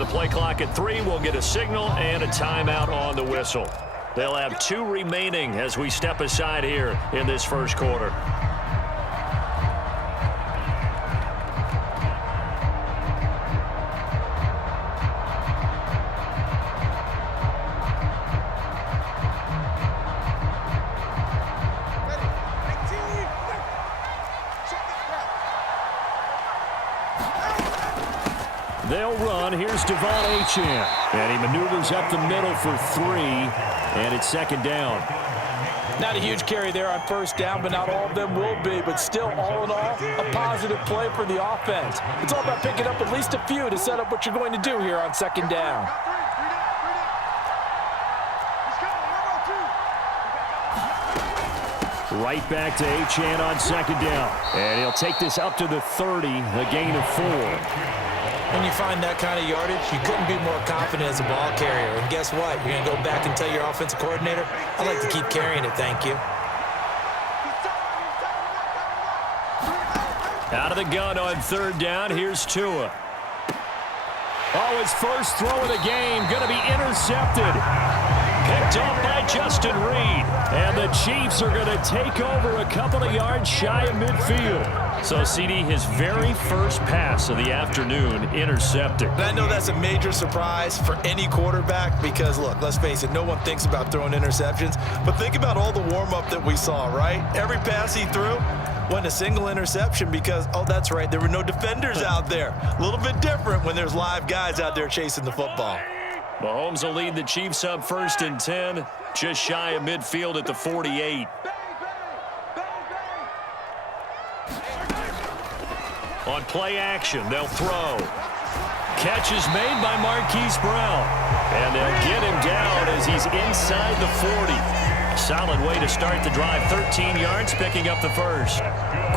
With a play clock at 3, we'll get a signal and a timeout on the whistle. They'll have 2 remaining as we step aside here in this first quarter. They'll run. Here's Devon Achane. And he maneuvers up the middle for 3. And it's second down. Not a huge carry there on first down, but not all of them will be. But still, all in all, a positive play for the offense. It's all about picking up at least a few to set up what you're going to do here on second down. Right back to Achane on second down. And he'll take this up to the 30, a gain of 4. When you find that kind of yardage, you couldn't be more confident as a ball carrier. And guess what? You're going to go back and tell your offensive coordinator, I'd like to keep carrying it, thank you. Out of the gun on third down, here's Tua. Oh, his first throw of the game, going to be intercepted. Picked up by Justin Reed. And the Chiefs are going to take over a couple of yards shy of midfield. So, CD, his very first pass of the afternoon intercepted. And I know that's a major surprise for any quarterback because, look, let's face it, no one thinks about throwing interceptions. But think about all the warm-up that we saw, right? Every pass he threw wasn't a single interception because, oh, that's right, there were no defenders out there. A little bit different when there's live guys out there chasing the football. Mahomes will lead the Chiefs up 1st and 10, just shy of midfield at the 48. On play action, they'll throw. Catch is made by Marquise Brown. And they'll get him down as he's inside the 40. Solid way to start the drive. 13 yards, picking up the first.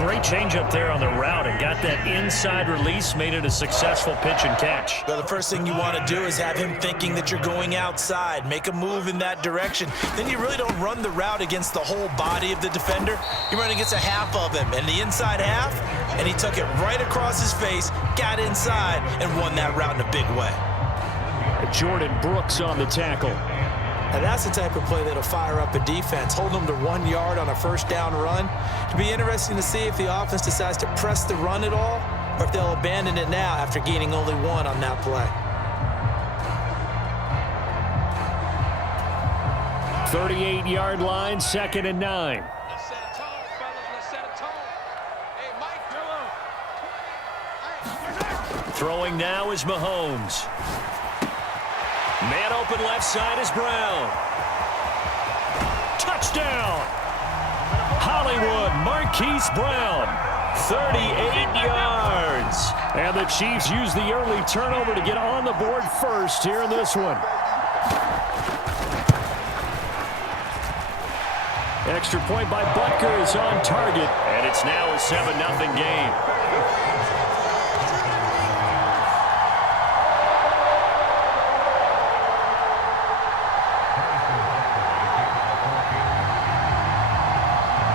Great change up there on the route and got that inside release, made it a successful pitch and catch. Well, the first thing you want to do is have him thinking that you're going outside. Make a move in that direction. Then you really don't run the route against the whole body of the defender. You run against a half of him, and the inside half, and he took it right across his face, got inside, and won that route in a big way. Jordan Brooks on the tackle. Now that's the type of play that'll fire up a defense. Hold them to 1 yard on a first down run. It'll be interesting to see if the offense decides to press the run at all or if they'll abandon it now after gaining only 1 on that play. 38-yard line, 2nd and 9. Throwing now is Mahomes. Man open left side is Brown. Touchdown! Hollywood, Marquise Brown. 38 yards. And the Chiefs use the early turnover to get on the board first here in this one. Extra point by Butker is on target. And it's now a 7-0 game.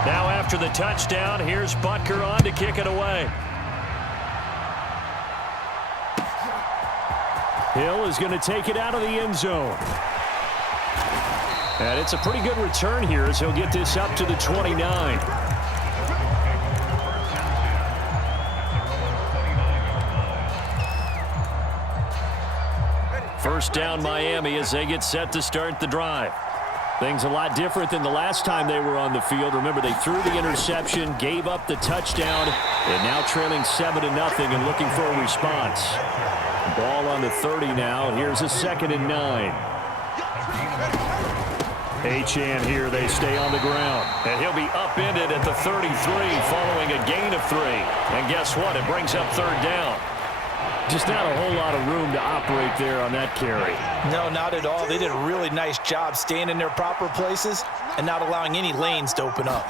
Now after the touchdown, here's Butker on to kick it away. Hill is going to take it out of the end zone. And it's a pretty good return here as he'll get this up to the 29. First down Miami as they get set to start the drive. Things a lot different than the last time they were on the field. Remember, they threw the interception, gave up the touchdown, and now trailing 7-0 and looking for a response. Ball on the 30 now. Here's a 2nd and 9. Achane here. They stay on the ground. And he'll be upended at the 33 following a gain of 3. And guess what? It brings up 3rd down. Just not a whole lot of room to operate there on that carry. No, not at all. They did a really nice job staying in their proper places and not allowing any lanes to open up.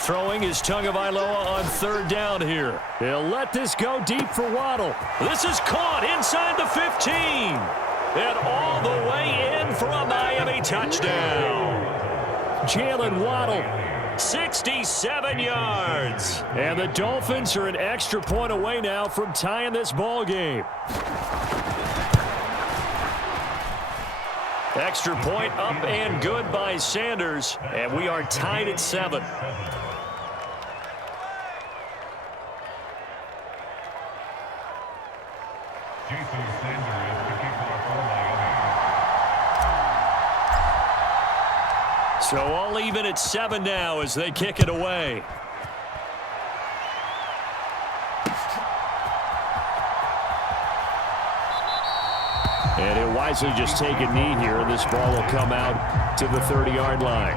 Throwing is Tagovailoa on 3rd down here. He'll let this go deep for Waddle. This is caught inside the 15. And all the way in for a Miami touchdown. Jalen Waddle, 67 yards. And the Dolphins are an extra point away now from tying this ball game. Extra point up and good by Sanders, and we are tied at 7. So all even at 7 now as they kick it away. And he'll wisely just take a knee here, and this ball will come out to the 30-yard line.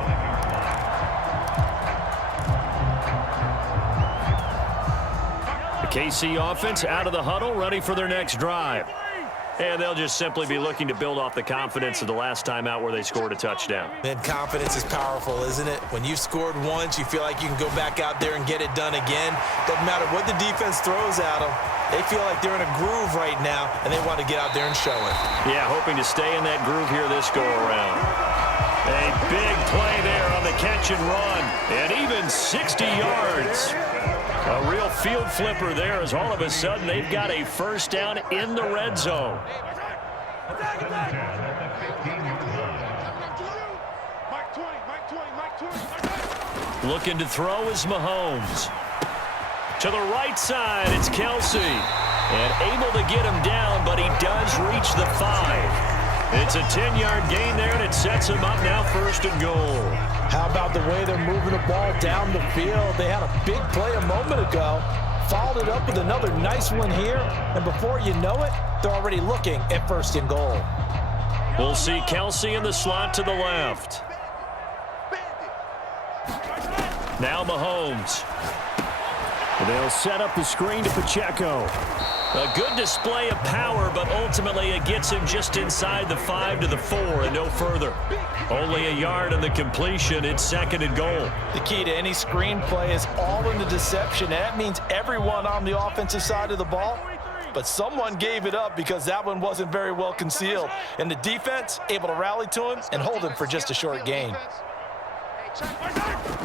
The KC offense out of the huddle, ready for their next drive. And they'll just simply be looking to build off the confidence of the last time out where they scored a touchdown. And confidence is powerful, isn't it? When you've scored once, you feel like you can go back out there and get it done again. Doesn't matter what the defense throws at them. They feel like they're in a groove right now, and they want to get out there and show it. Yeah, hoping to stay in that groove here this go-around. A big play there on the catch and run, and even 60 yards. A real field flipper there as all of a sudden they've got a first down in the red zone. Looking to throw is Mahomes. To the right side, it's Kelsey. And able to get him down, but he does reach the 5. It's a 10-yard gain there, and it sets him up now 1st and goal. How about the way they're moving the ball down the field? They had a big play a moment ago, followed it up with another nice one here, and before you know it, they're already looking at 1st and goal. We'll see Kelsey in the slot to the left. Now Mahomes. They'll set up the screen to Pacheco. A good display of power, but ultimately it gets him just inside the 5 to the 4 and no further. Only a yard on the completion. It's 2nd and goal. The key to any screenplay is all in the deception. That means everyone on the offensive side of the ball, but someone gave it up because that one wasn't very well concealed. And the defense able to rally to him and hold him for just a short gain.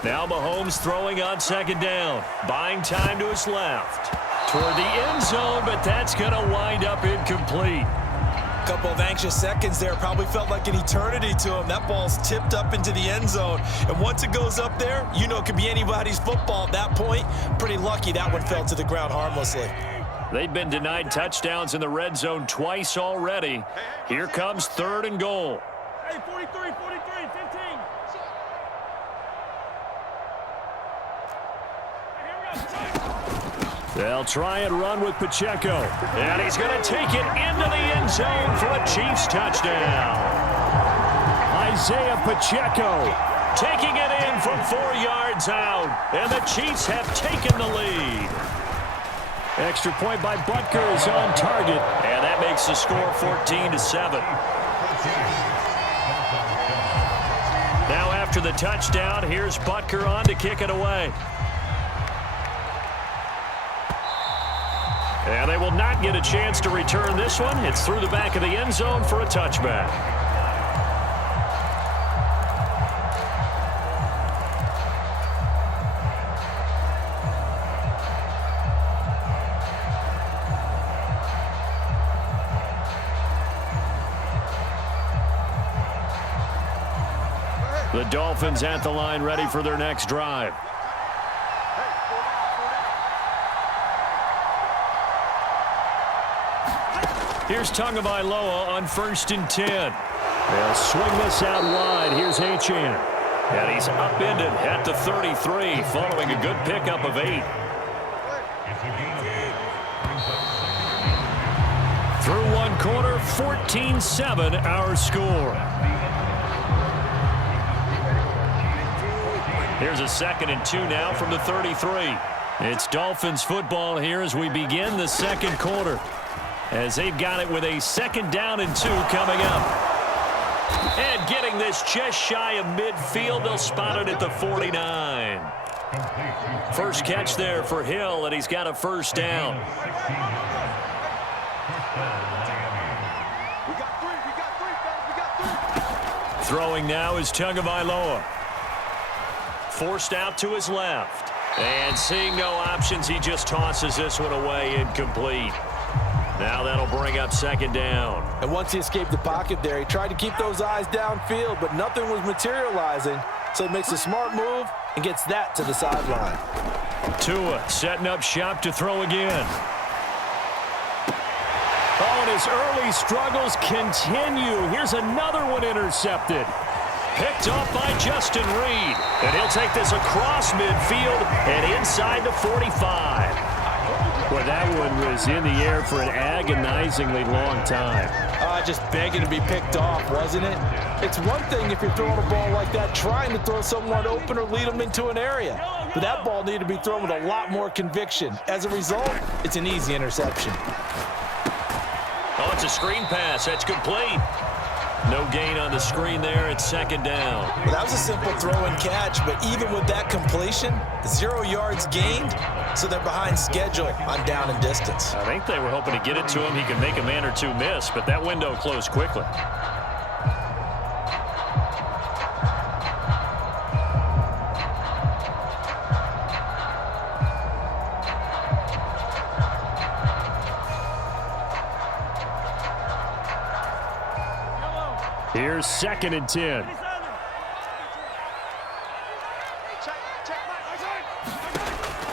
Now Mahomes throwing on 2nd down. Buying time to his left. Toward the end zone, but that's going to wind up incomplete. A couple of anxious seconds there. Probably felt like an eternity to him. That ball's tipped up into the end zone. And once it goes up there, you know it could be anybody's football at that point. Pretty lucky that one fell to the ground harmlessly. They've been denied touchdowns in the red zone twice already. Here comes 3rd and goal. Hey, 43, 15. They'll try and run with Pacheco. And he's going to take it into the end zone for a Chiefs touchdown. Isaiah Pacheco taking it in from 4 yards out. And the Chiefs have taken the lead. Extra point by Butker is on target. And that makes the score 14-7. Now after the touchdown, here's Butker on to kick it away. And they will not get a chance to return this one. It's through the back of the end zone for a touchback. The Dolphins at the line, ready for their next drive. Here's Tagovailoa on 1st and 10. They'll swing this out wide. Here's Achane. And he's upended at the 33 following a good pickup of 8. Through one quarter, 14-7 our score. Here's a 2nd and 2 now from the 33. It's Dolphins football here as we begin the 2nd quarter. As they've got it with a 2nd down and 2 coming up. And getting this just shy of midfield, they'll spot it at the 49. First catch there for Hill, and he's got a 1st down. Throwing now is Tagovailoa. Forced out to his left. And seeing no options, he just tosses this one away incomplete. Now that'll bring up second down. And once he escaped the pocket there, he tried to keep those eyes downfield, but nothing was materializing. So he makes a smart move and gets that to the sideline. Tua setting up shop to throw again. Oh, and his early struggles continue. Here's another one intercepted. Picked off by Justin Reed. And he'll take this across midfield and inside the 45. Well, that one was in the air for an agonizingly long time. Just begging to be picked off, wasn't it? It's one thing if you're throwing a ball like that, trying to throw someone open or lead them into an area. But that ball needed to be thrown with a lot more conviction. As a result, it's an easy interception. Oh, it's a screen pass. That's complete. No gain on the screen there. It's second down. Well, that was a simple throw and catch, but even with that completion, 0 yards gained, so they're behind schedule on down and distance. I think they were hoping to get it to him. He could make a man or two miss, but that window closed quickly. Here's 2nd and 10.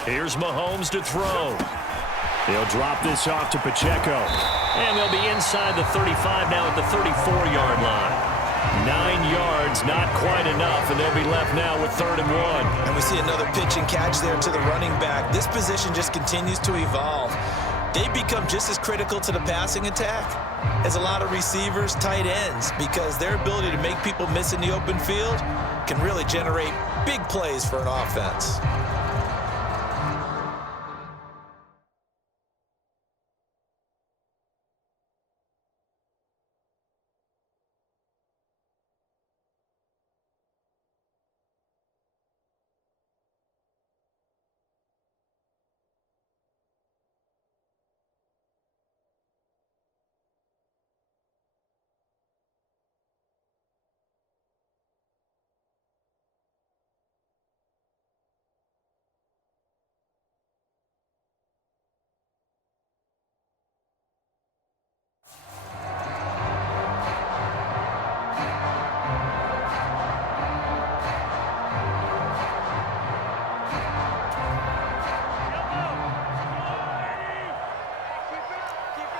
Here's Mahomes to throw. He'll drop this off to Pacheco. And they'll be inside the 35 now at the 34-yard line. 9 yards, not quite enough, and they'll be left now with 3rd and 1. And we see another pitch and catch there to the running back. This position just continues to evolve. They become just as critical to the passing attack as a lot of receivers, tight ends, because their ability to make people miss in the open field can really generate big plays for an offense.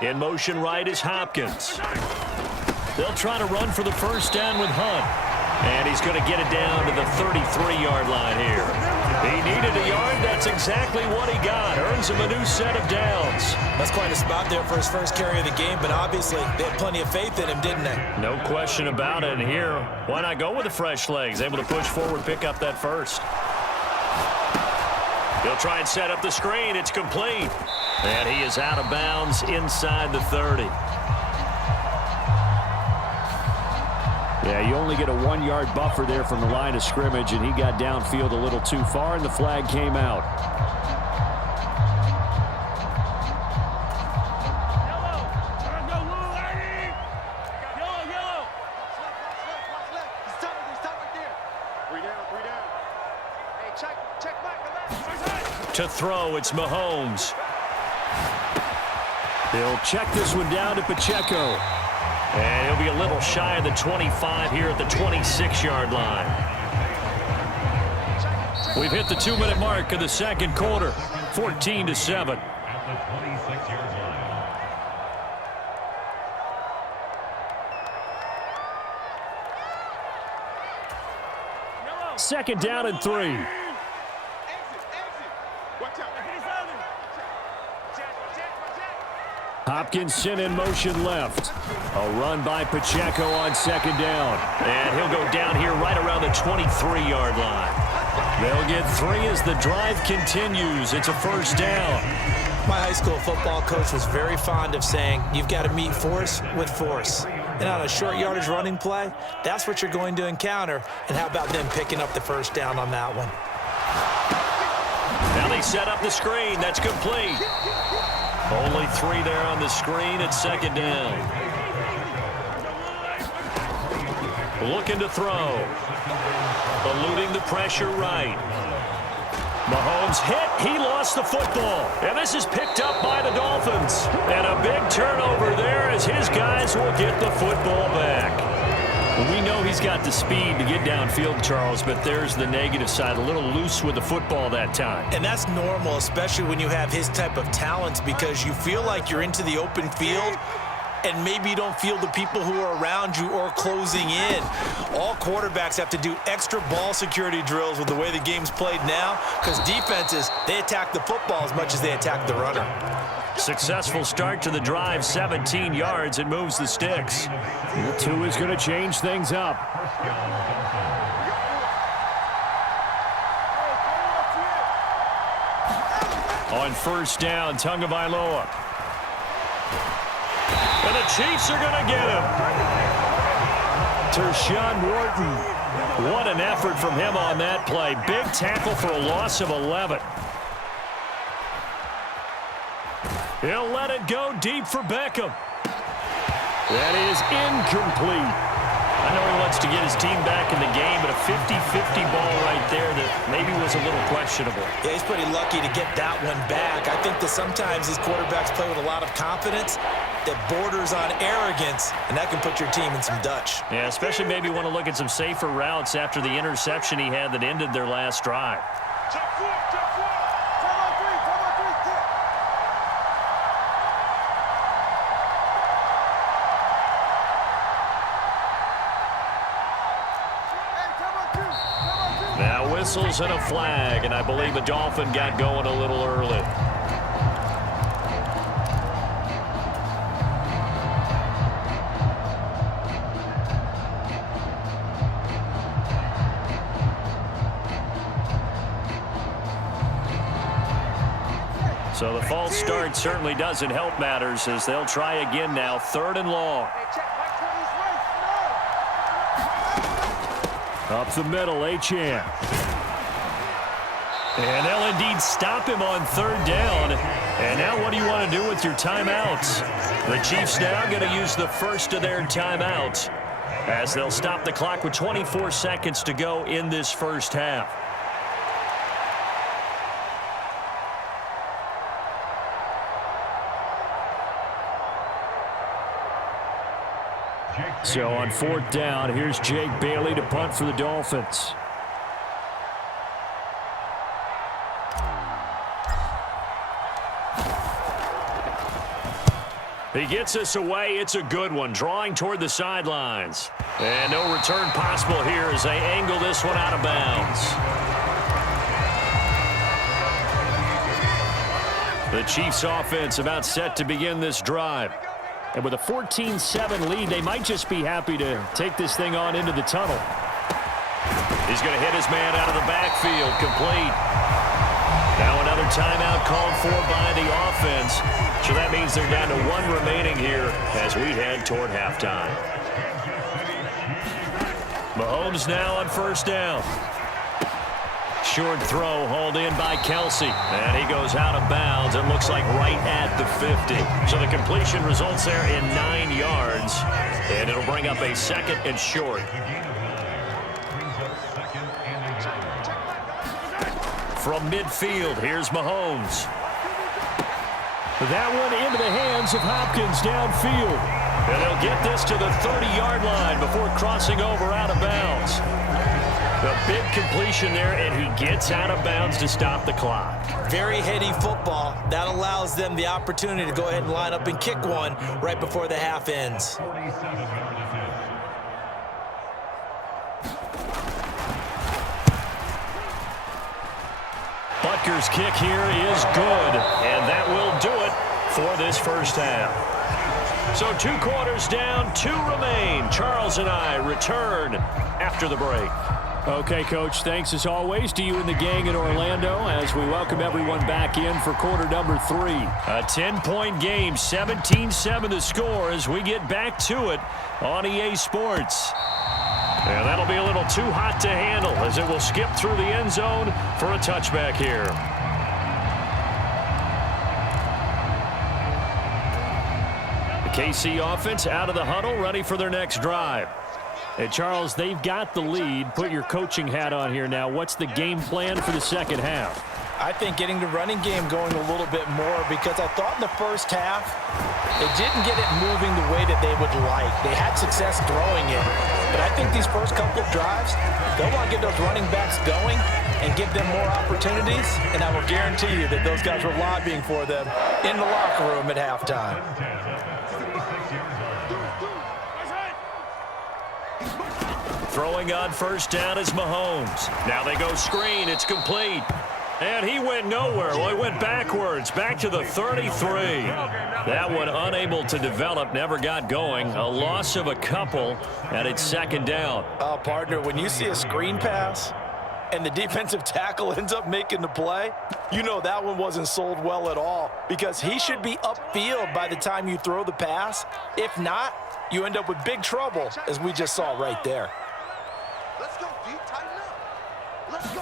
In motion right is Hopkins. They'll try to run for the first down with Hunt. And he's going to get it down to the 33-yard line here. He needed a yard. That's exactly what he got. Earns him a new set of downs. That's quite a spot there for his first carry of the game, but obviously they had plenty of faith in him, didn't they? No question about it. And here, why not go with the fresh legs? Able to push forward, pick up that first. He'll try and set up the screen. It's complete. And he is out of bounds inside the 30. Yeah, you only get a 1-yard buffer there from the line of scrimmage, and he got downfield a little too far, and the flag came out. To throw, it's Mahomes. They'll check this one down to Pacheco. And he'll be a little shy of the 25 here at the 26-yard line. We've hit the 2-minute mark of the second quarter, 14-7. Second down and 3. Hopkins sent in motion left. A run by Pacheco on second down. And he'll go down here right around the 23-yard line. They'll get 3 as the drive continues. It's a first down. My high school football coach was very fond of saying, you've got to meet force with force. And on a short yardage running play, that's what you're going to encounter. And how about them picking up the first down on that one? Now they set up the screen. That's complete. Only 3 there on the screen at second down. Looking to throw. Eluding the pressure right. Mahomes hit. He lost the football. And this is picked up by the Dolphins. And a big turnover there as his guys will get the football back. Well, we know he's got the speed to get downfield, Charles, but there's the negative side. A little loose with the football that time. And that's normal, especially when you have his type of talents, because you feel like you're into the open field and maybe you don't feel the people who are around you or closing in. All quarterbacks have to do extra ball security drills with the way the game's played now, because defenses, they attack the football as much as they attack the runner. Successful start to the drive, 17 yards. It moves the sticks. The 2 is going to change things up. On first down, Tagovailoa. And the Chiefs are going to get him. Tershawn Wharton. What an effort from him on that play. Big tackle for a loss of 11. He'll let it go deep for Beckham. That is incomplete. I know he wants to get his team back in the game, but a 50-50 ball right there that maybe was a little questionable. Yeah, he's pretty lucky to get that one back. I think that sometimes these quarterbacks play with a lot of confidence that borders on arrogance, and that can put your team in some Dutch. Yeah, especially maybe want to look at some safer routes after the interception he had that ended their last drive. Now whistles and a flag, and I believe a Dolphin got going a little early. So the false start certainly doesn't help matters as they'll try again now, 3rd and long. Up the middle, Achane. And they'll indeed stop him on 3rd down. And now what do you want to do with your timeouts? The Chiefs now going to use the first of their timeouts as they'll stop the clock with 24 seconds to go in this first half. So on 4th down, here's Jake Bailey to punt for the Dolphins. He gets us away. It's a good one, drawing toward the sidelines. And no return possible here as they angle this one out of bounds. The Chiefs offense about set to begin this drive. And with a 14-7 lead, they might just be happy to take this thing on into the tunnel. He's going to hit his man out of the backfield, complete. Now another timeout called for by the offense. So that means they're down to 1 remaining here as we head toward halftime. Mahomes now on 1st down. Short throw hauled in by Kelsey. And he goes out of bounds. It looks like right at the 50. So the completion results there in 9 yards. And it'll bring up a 2nd and short. From midfield, here's Mahomes. That one into the hands of Hopkins downfield. And they'll get this to the 30-yard line before crossing over out of bounds. A big completion there, and he gets out of bounds to stop the clock. Very heady football. That allows them the opportunity to go ahead and line up and kick one right before the half ends. Butker's kick here is good, and that will do it for this first half. So 2 quarters down, 2 remain. Charles and I return after the break. Okay, Coach, thanks as always to you and the gang in Orlando as we welcome everyone back in for quarter number 3. A 10-point game, 17-7 the score as we get back to it on EA Sports. And that'll be a little too hot to handle as it will skip through the end zone for a touchback here. The KC offense out of the huddle, ready for their next drive. Hey, Charles, they've got the lead. Put your coaching hat on here now. What's the game plan for the second half? I think getting the running game going a little bit more, because I thought in the first half they didn't get it moving the way that they would like. They had success throwing it, but I think these first couple of drives, they'll want to get those running backs going and give them more opportunities, and I will guarantee you that those guys were lobbying for them in the locker room at halftime. Throwing on first down is Mahomes. Now they go screen. It's complete. And he went nowhere. Well, he went backwards, back to the 33. That one unable to develop, never got going. A loss of a couple, and it's second down. Partner, when you see a screen pass and the defensive tackle ends up making the play, you know that one wasn't sold well at all, because he should be upfield by the time you throw the pass. If not, you end up with big trouble, as we just saw right there. Let's go deep, tighten up. Let's go.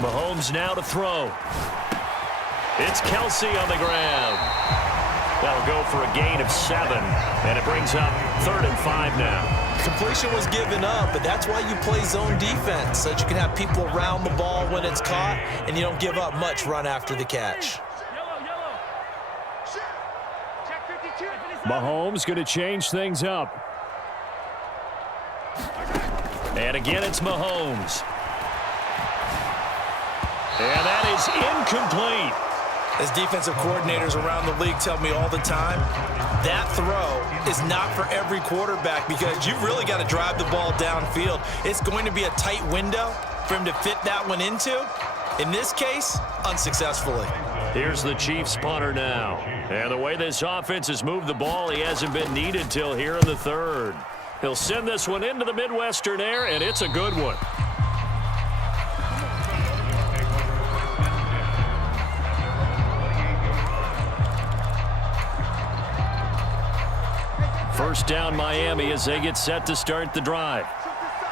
Mahomes now to throw. It's Kelsey on the ground. That'll go for a gain of 7, and it brings up 3rd and 5 now. Completion was given up, but that's why you play zone defense, so that you can have people around the ball when it's caught, and you don't give up much run after the catch. Mahomes going to change things up. And again, it's Mahomes. And that is incomplete. As defensive coordinators around the league tell me all the time, that throw is not for every quarterback, because you've really got to drive the ball downfield. It's going to be a tight window for him to fit that one into. In this case, unsuccessfully. Here's the Chiefs punter now. And the way this offense has moved the ball, he hasn't been needed till here in the 3rd. He'll send this one into the Midwestern air, and it's a good one. First down Miami as they get set to start the drive.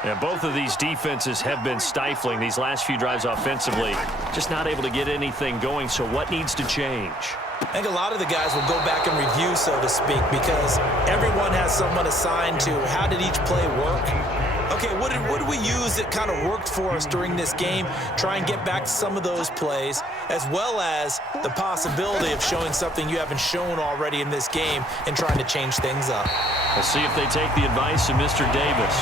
And both of these defenses have been stifling these last few drives offensively. Just not able to get anything going, so what needs to change? I think a lot of the guys will go back and review, so to speak, because everyone has someone assigned to how did each play work. Okay, what did we use that kind of worked for us during this game? Try and get back to some of those plays, as well as the possibility of showing something you haven't shown already in this game and trying to change things up. We'll see if they take the advice of Mr. Davis.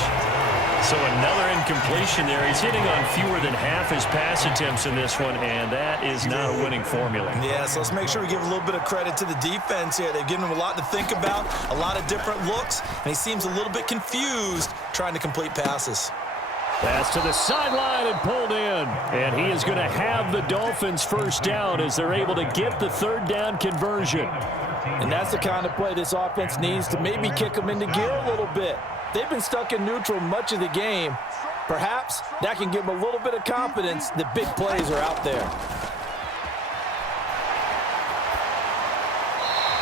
So another incompletion there. He's hitting on fewer than half his pass attempts in this one, and that is not a winning formula. Yeah, so let's make sure we give a little bit of credit to the defense here. They've given him a lot to think about, a lot of different looks, and he seems a little bit confused trying to complete passes. Pass to the sideline and pulled in. And he is going to have the Dolphins first down as they're able to get the 3rd down conversion. And that's the kind of play this offense needs to maybe kick them into gear a little bit. They've been stuck in neutral much of the game. Perhaps that can give them a little bit of confidence that big plays are out there.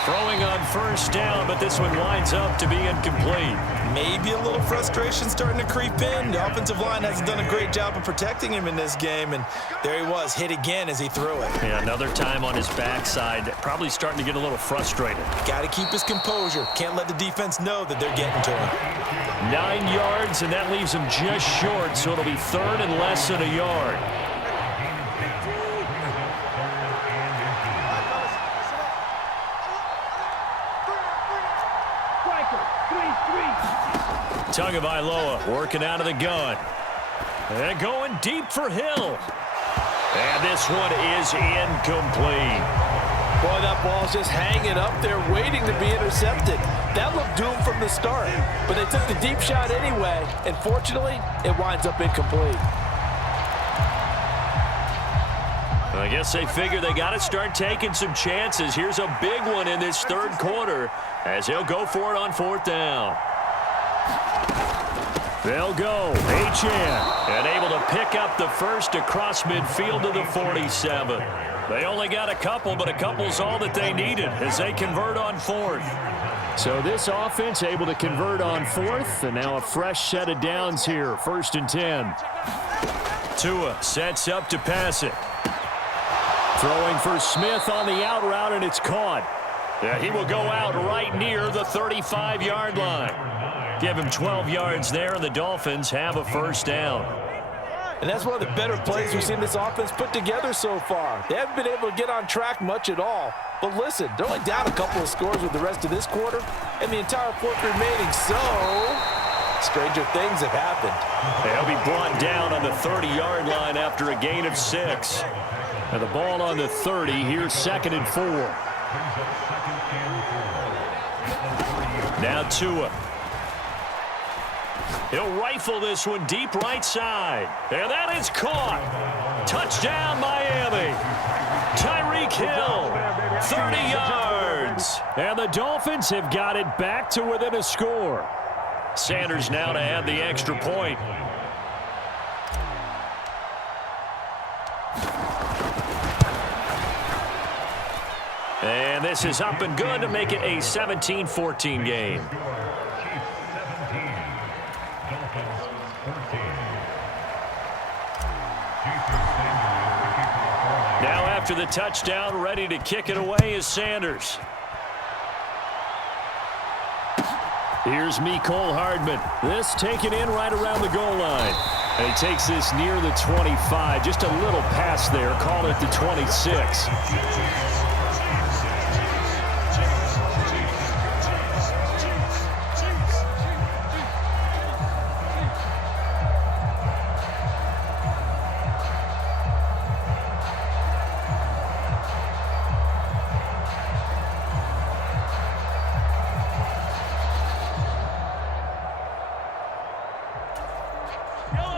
Throwing on first down, but this one winds up to be incomplete. Maybe a little frustration starting to creep in. The offensive line hasn't done a great job of protecting him in this game, and there he was, hit again as he threw it. Yeah, another time on his backside, probably starting to get a little frustrated. Got to keep his composure. Can't let the defense know that they're getting to him. 9 yards, and that leaves him just short, so it'll be 3rd and less than a yard. Tagovailoa working out of the gun. And going deep for Hill. And this one is incomplete. Boy, that ball's just hanging up there waiting to be intercepted. That looked doomed from the start, but they took the deep shot anyway, and fortunately, it winds up incomplete. I guess they figure they got to start taking some chances. Here's a big one in this 3rd quarter as he'll go for it on 4th down. They'll go. Achane, and able to pick up the first across midfield to the 47. They only got a couple, but a couple's all that they needed as they convert on 4th. So this offense able to convert on 4th, and now a fresh set of downs here. 1st and 10. Tua sets up to pass it. Throwing for Smith on the out route, and it's caught. Yeah, he will go out right near the 35-yard line. Give him 12 yards there, and the Dolphins have a first down. And that's one of the better plays we've seen this offense put together so far. They haven't been able to get on track much at all. But listen, they're only down a couple of scores with the rest of this quarter and the entire fourth remaining, so stranger things have happened. They'll be brought down on the 30-yard line after a gain of 6. And the ball on the 30, here's 2nd and 4. Now Tua. He'll rifle this one deep right side. And that is caught. Touchdown, Miami. Tyreek Hill, 30 yards. And the Dolphins have got it back to within a score. Sanders now to add the extra point. And this is up and good to make it a 17-14 game. Now after the touchdown, ready to kick it away is Sanders. Here's Mecole Hardman. This taken in right around the goal line. And he takes this near the 25. Just a little pass there. Call it the 26.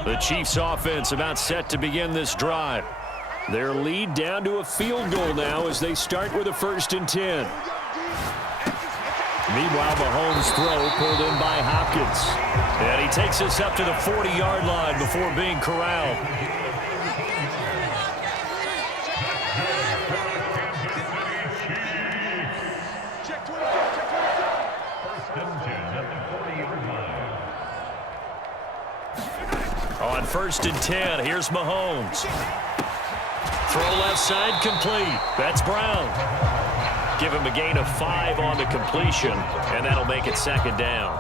The Chiefs offense about set to begin this drive. Their lead down to a field goal now as they start with a 1st and 10. Meanwhile, Mahomes' throw pulled in by Hopkins. And he takes us up to the 40-yard line before being corralled. On 1st and 10, here's Mahomes. Throw left side complete. That's Brown. Give him a gain of 5 on the completion, and that'll make it 2nd down.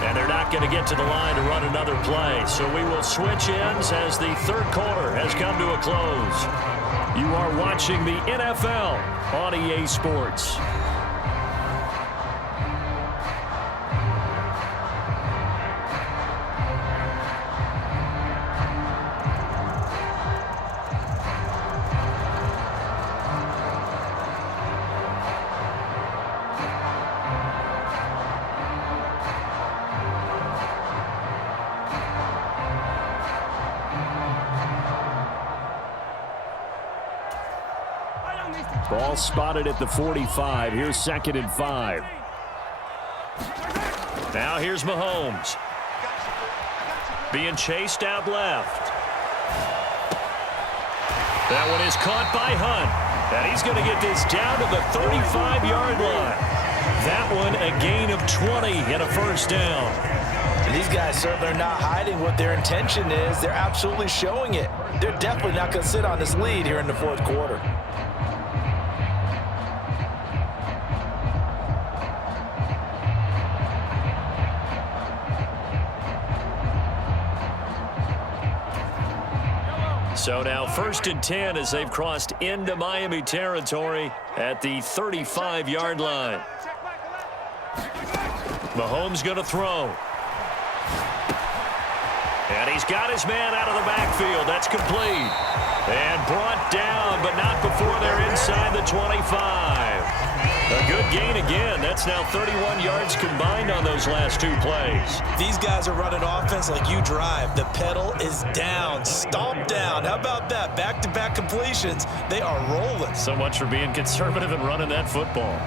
And they're not going to get to the line to run another play, so we will switch ends as the 3rd quarter has come to a close. You are watching the NFL on EA Sports. Ball spotted at the 45. Here's 2nd and 5. Now here's Mahomes. Being chased out left. That one is caught by Hunt. And he's going to get this down to the 35-yard line. That one a gain of 20 and a 1st down. And these guys certainly are not hiding what their intention is. They're absolutely showing it. They're definitely not going to sit on this lead here in the 4th quarter. So now 1st and 10 as they've crossed into Miami territory at the 35-yard line. Mahomes going to throw. And he's got his man out of the backfield. That's complete. And brought down, but not before they're inside the 25. A good gain again. That's now 31 yards combined on those last 2 plays. These guys are running offense like you drive. The pedal is down, stomp down. How about that? Back-to-back completions. They are rolling. So much for being conservative and running that football.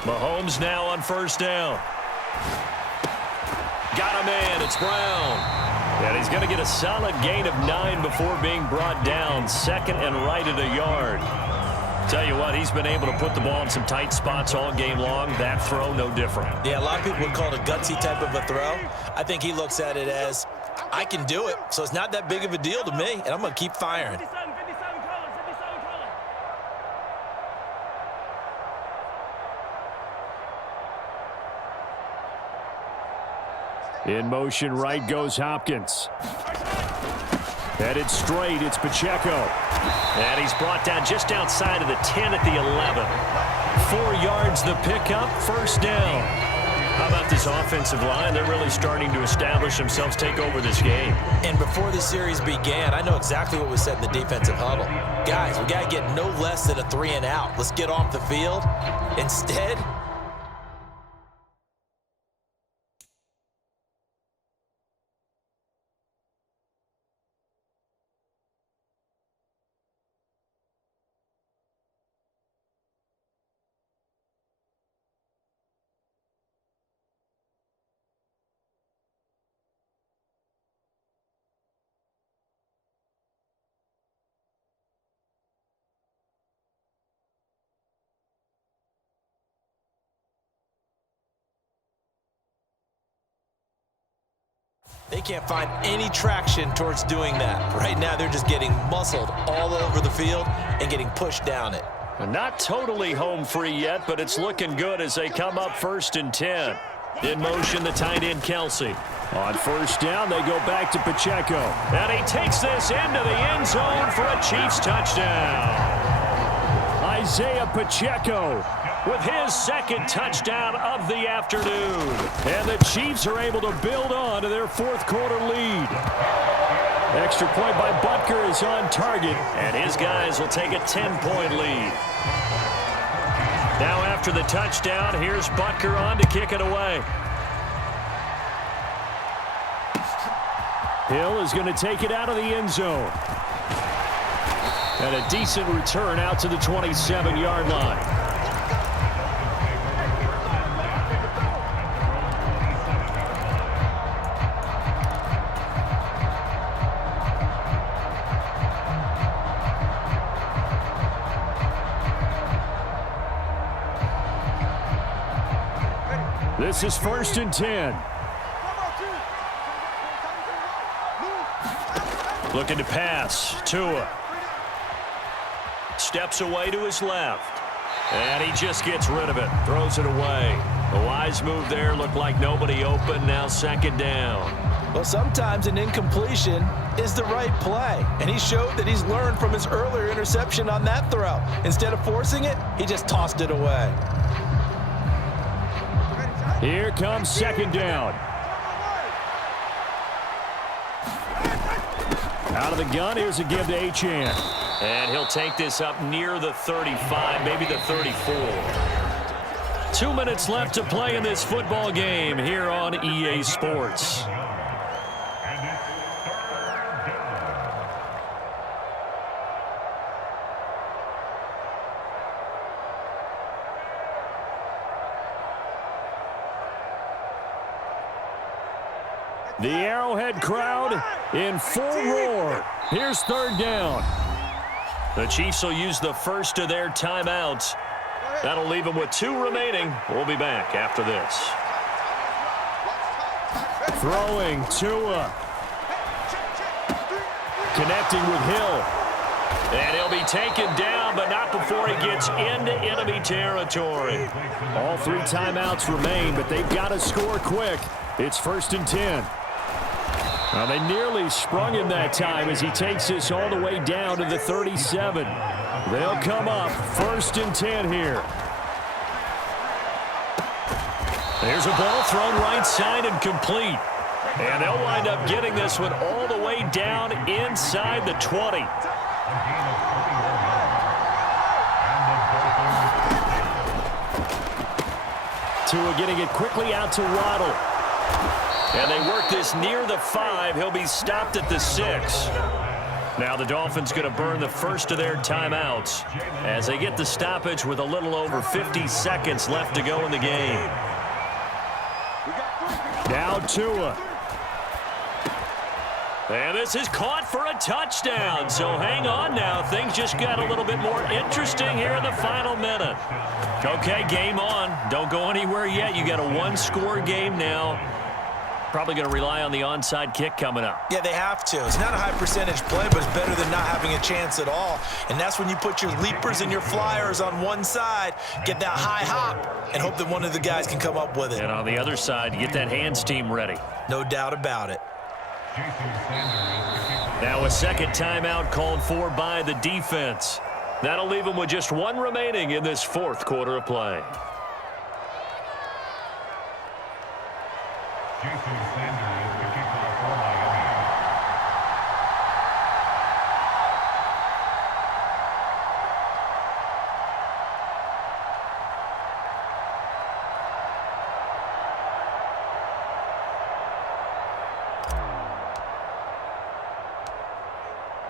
Mahomes now on 1st down. Got a man. It's Brown. And he's going to get a solid gain of 9 before being brought down. Second and right at a yard. Tell you what, he's been able to put the ball in some tight spots all game long. That throw, no different. Yeah, a lot of people would call it a gutsy type of a throw. I think he looks at it as, I can do it, so it's not that big of a deal to me, and I'm going to keep firing. In motion, right goes Hopkins. Headed straight, it's Pacheco. And he's brought down just outside of the 10 at the 11. 4 yards the pickup, first down. How about this offensive line? They're really starting to establish themselves, take over this game. And before the series began, I know exactly what was said in the defensive huddle. Guys, we got to get no less than a 3 and out. Let's get off the field. Instead, they can't find any traction towards doing that. Right now, they're just getting muscled all over the field and getting pushed down it. Not totally home free yet, but it's looking good as they come up 1st and 10. In motion, the tight end, Kelsey. On first down, they go back to Pacheco. And he takes this into the end zone for a Chiefs touchdown. Isaiah Pacheco with his second touchdown of the afternoon. And the Chiefs are able to build on to their 4th quarter lead. Extra point by Butker is on target. And his guys will take a 10-point lead. Now after the touchdown, here's Butker on to kick it away. Hill is going to take it out of the end zone. And a decent return out to the 27-yard line. This is 1st and 10. Looking to pass. Tua. Steps away to his left. And he just gets rid of it. Throws it away. A wise move there. Looked like nobody open. Now 2nd down. Well, sometimes an incompletion is the right play. And he showed that he's learned from his earlier interception on that throw. Instead of forcing it, he just tossed it away. Here comes 2nd down. Out of the gun, here's a give to Achane. And he'll take this up near the 35, maybe the 34. 2 minutes left to play in this football game here on EA Sports. The Arrowhead crowd in full roar. Here's 3rd down. The Chiefs will use the first of their timeouts. That'll leave them with 2 remaining. We'll be back after this. Throwing Tua. Connecting with Hill. And he'll be taken down, but not before he gets into enemy territory. All 3 timeouts remain, but they've got to score quick. It's 1st and 10. Now they nearly sprung him that time as he takes this all the way down to the 37. They'll come up 1st and 10 here. There's a ball thrown right side and complete. And they'll wind up getting this one all the way down inside the 20. Tua getting it quickly out to Waddle. And they work this near the 5. He'll be stopped at the 6. Now the Dolphins going to burn the first of their timeouts as they get the stoppage with a little over 50 seconds left to go in the game. Now Tua. And this is caught for a touchdown. So hang on now. Things just got a little bit more interesting here in the final minute. Okay, game on. Don't go anywhere yet. You got a one-score game now. Probably going to rely on the onside kick coming up. Yeah, they have to. It's not a high percentage play, but it's better than not having a chance at all. And that's when you put your leapers and your flyers on one side, get that high hop, and hope that one of the guys can come up with it. And on the other side, get that hands team ready. No doubt about it. Now a second timeout called for by the defense. That'll leave them with just one remaining in this fourth quarter of play.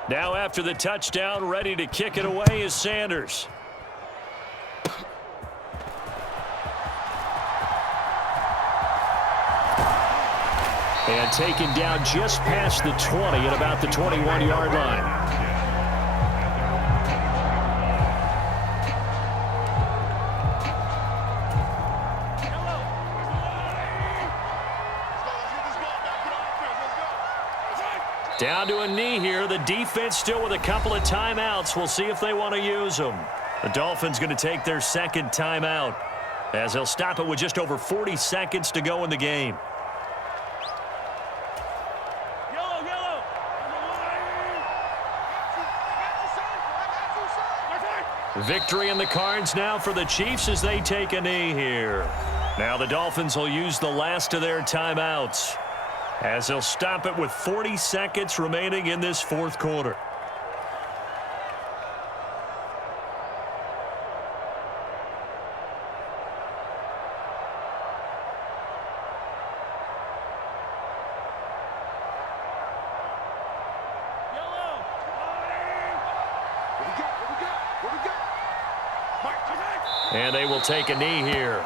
Now after the touchdown, ready to kick it away is Sanders. And taken down just past the 20 at about the 21-yard line. Down to a knee here. The defense still with a couple of timeouts. We'll see if they want to use them. The Dolphins going to take their second timeout as they'll stop it with just over 40 seconds to go in the game. Victory in the cards now for the Chiefs as they take a knee here. Now the Dolphins will use the last of their timeouts as they'll stop it with 40 seconds remaining in this fourth quarter. And they will take a knee here.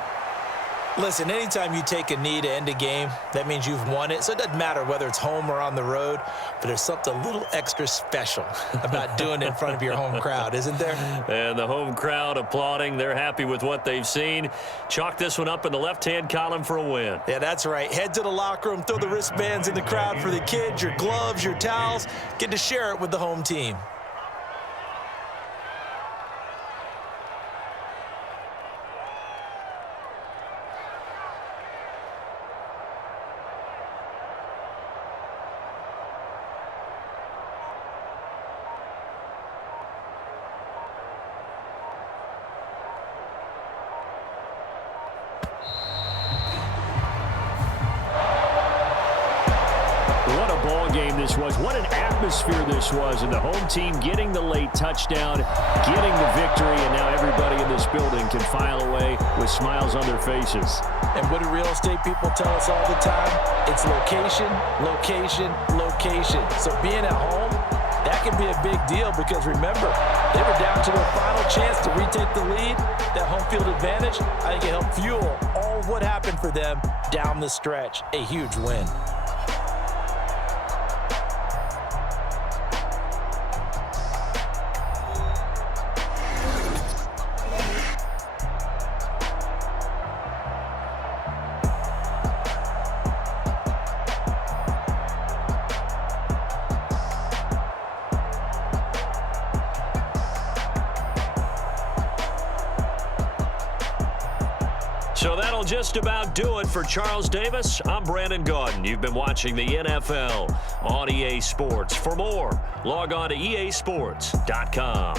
Listen, anytime you take a knee to end a game, that means you've won it. So it doesn't matter whether it's home or on the road, but there's something a little extra special about doing it in front of your home crowd, isn't there? And the home crowd applauding. They're happy with what they've seen. Chalk this one up in the left-hand column for a win. Yeah, that's right. Head to the locker room, throw the wristbands in the crowd for the kids, your gloves, your towels. Get to share it with the home team. What a ball game this was. What an atmosphere this was. And the home team getting the late touchdown, getting the victory, and now everybody in this building can file away with smiles on their faces. And what do real estate people tell us all the time? It's location, location, location. So being at home, that can be a big deal because remember, they were down to their final chance to retake the lead. That home field advantage, I think it helped fuel all of what happened for them down the stretch. A huge win. So that'll just about do it for Charles Davis. I'm Brandon Gaudin. You've been watching the NFL on EA Sports. For more, log on to easports.com.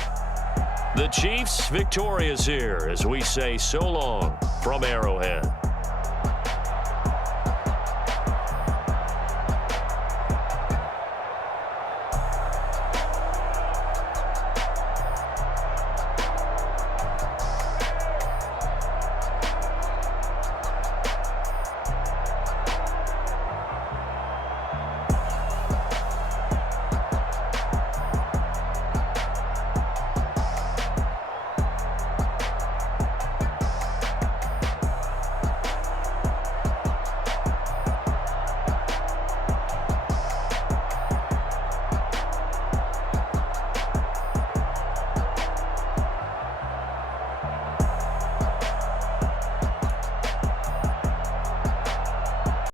The Chiefs victorious here as we say so long from Arrowhead.